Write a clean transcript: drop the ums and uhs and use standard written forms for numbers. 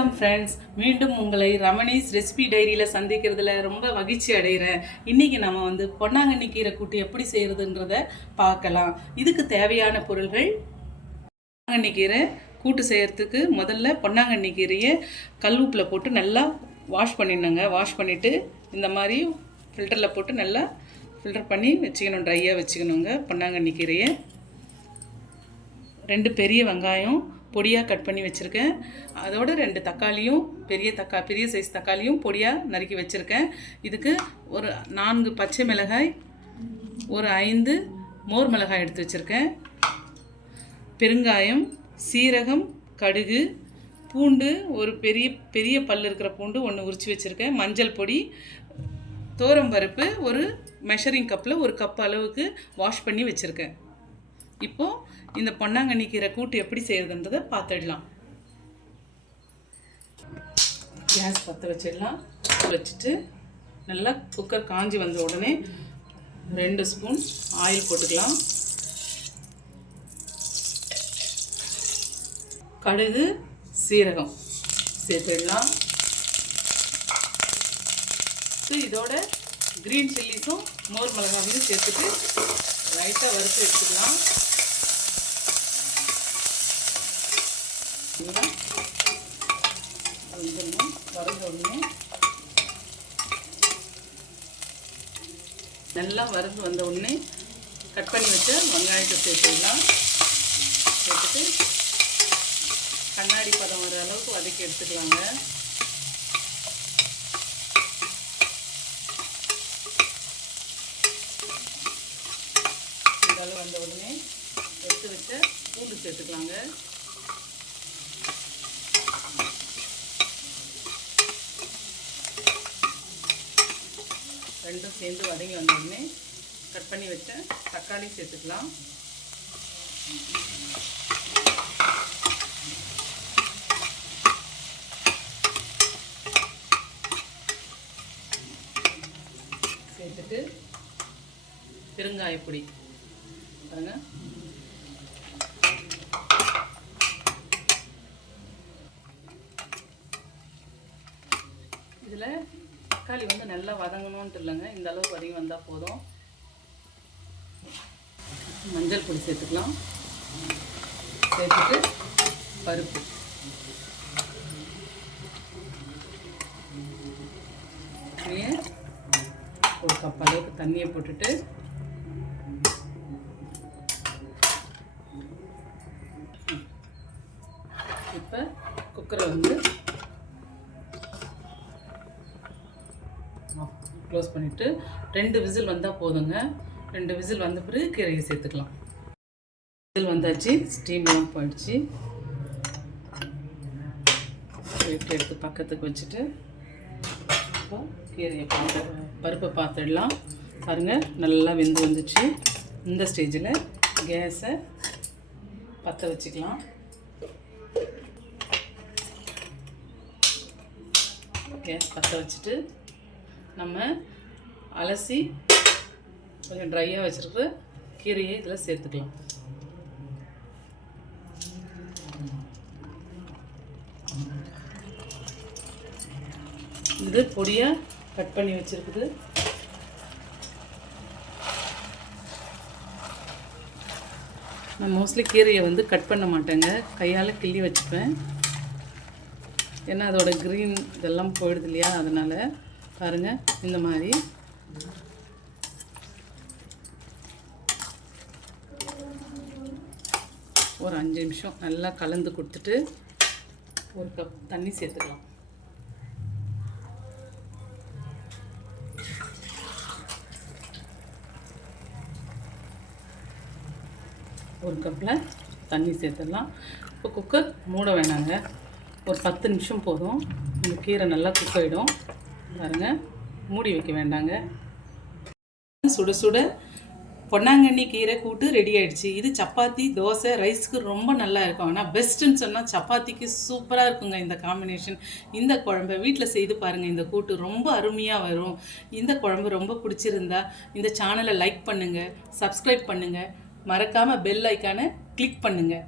வணக்கம் ஃப்ரெண்ட்ஸ், மீண்டும் உங்களை ரமணீஸ் ரெசிபி டைரியில் சந்திக்கிறதுல ரொம்ப மகிழ்ச்சி அடைகிறேன். இன்றைக்கி நம்ம பொன்னாங்கண்ணி கீரை கூட்டு எப்படி செய்கிறதுன்றத பார்க்கலாம். இதுக்கு தேவையான பொருள்கள்: பொன்னாங்கண்ணி கீரை கூட்டு செய்கிறதுக்கு முதல்ல பொன்னாங்கண்ணி கீரையை கல் உப்பில் போட்டு நல்லா வாஷ் பண்ணிடணுங்க. வாஷ் பண்ணிவிட்டு இந்த மாதிரி ஃபில்டரில் போட்டு நல்லா ஃபில்டர் பண்ணி வச்சுக்கணும், ட்ரையாக வச்சுக்கணுங்க. பொன்னாங்கண்ணி கீரையை 2 பெரிய வெங்காயம் பொடியாக கட் பண்ணி வச்சுருக்கேன். அதோட 2 தக்காளியும் பெரிய சைஸ் தக்காளியும் பொடியாக நறுக்கி வச்சுருக்கேன். இதுக்கு ஒரு 4 பச்சை மிளகாய், ஒரு 5 மோர் மிளகாய் எடுத்து வச்சுருக்கேன். பெருங்காயம், சீரகம், கடுகு, பூண்டு, ஒரு பெரிய பல் இருக்கிற பூண்டு 1 உரித்து வச்சுருக்கேன். மஞ்சள் பொடி, துவரம்பருப்பு ஒரு மெஷரிங் கப்பில் 1 கப் அளவுக்கு வாஷ் பண்ணி வச்சுருக்கேன். இப்போது இந்த பொன்னாங்கண்ணி கீரை கூட்டு எப்படி செய்யறதுன்றதை பார்த்துடலாம். கேஸ் பற்ற வச்சிடலாம். வச்சுட்டு நல்லா குக்கர் காஞ்சி வந்த உடனே 2 ஸ்பூன் ஆயில் போட்டுக்கலாம். கடுகு, சீரகம் சேர்த்துடலாம். இதோட கிரீன் சில்லிஸும் மோர் மிளகாயும் சேர்த்துட்டு லைட்டாக வறுத்து எடுத்துக்கலாம். நல்லா வறுத்து வந்த உடனே கட் பண்ணி வச்ச வெங்காயத்தை சேர்த்துடலாம். சேர்த்துட்டு கண்ணாடி பதம் வர அளவுக்கு வதக்கி எடுத்துக்கலாங்க. இந்த அளவு வந்த உடனே எடுத்து வச்ச பூண்டு சேர்த்துக்கலாங்க. ரெண்டும் சேர்ந்து வதங்கி வந்த உடனே கட் பண்ணி வச்ச தக்காளி சேர்த்துக்கலாம். சேர்த்துட்டு பெருங்காயப்பொடி பாருங்க. இதில் தக்காளி நல்லா வதங்கணும்னு இல்லைங்க, இந்த அளவுக்கு வதங்கி வந்தால் போதும். மஞ்சள் பொடி சேர்த்துக்கலாம். சேர்த்துட்டு பருப்பு, ஒரு கப் அளவுக்கு தண்ணியை போட்டுட்டு இப்போ குக்கரை க்ளோஸ் பண்ணிவிட்டு 2 விசில் வந்தால் போதுங்க. 2 விசில் வந்த பிறகு கீரையை சேர்த்துக்கலாம். விசில் வந்தாச்சு, ஸ்டீம்லாம் போயிடுச்சு. எடுத்து பக்கத்துக்கு வச்சுட்டு கீரையை பருப்பை பார்த்துடலாம். பாருங்கள், நல்லா வெந்து வந்துச்சு. இந்த ஸ்டேஜில் கேஸை பற்ற வச்சுக்கலாம். கேஸ் பற்ற வச்சுட்டு நம்ம அலசி கொஞ்சம் ட்ரையாக வச்சுருக்க கீரையை இதில் சேர்த்துக்கலாம். இது பொடியாக கட் பண்ணி வச்சுருக்குது. நான் மோஸ்ட்லி கீரையை கட் பண்ண மாட்டேங்க, கையால் கிள்ளி வச்சுப்பேன். ஏன்னா அதோட க்ரீன் இதெல்லாம் போயிடுது இல்லையா, அதனால் பாருங்கள் இந்த மாதிரி ஒரு 5 நிமிஷம் நல்லா கலந்து கொடுத்துட்டு 1 கப் தண்ணி சேர்த்துக்கலாம். ஒரு கப்பில் தண்ணி சேர்த்துடலாம். இப்போ குக்கர் மூட வேணாங்க, ஒரு 10 நிமிஷம் போதும். இந்த கீரை நல்லா குக் ஆகிடும். பாருங்கள், மூடி வைக்க வேண்டாங்க. சுட சுட பொன்னாங்கண்ணி கீரை கூட்டு ரெடி ஆகிடுச்சு. இது சப்பாத்தி, தோசை, ரைஸ்க்கு ரொம்ப நல்லா இருக்கும். ஆனால் பெஸ்ட்டுன்னு சொன்னால் சப்பாத்திக்கு சூப்பராக இருக்குங்க இந்த காம்பினேஷன். இந்த குழம்பை வீட்டில் செய்து பாருங்கள். இந்த கூட்டு ரொம்ப அருமையாக வரும். இந்த குழம்பு ரொம்ப பிடிச்சிருந்தா இந்த சேனலை லைக் பண்ணுங்கள், சப்ஸ்கிரைப் பண்ணுங்கள், மறக்காமல் பெல் ஐக்கானை கிளிக் பண்ணுங்கள்.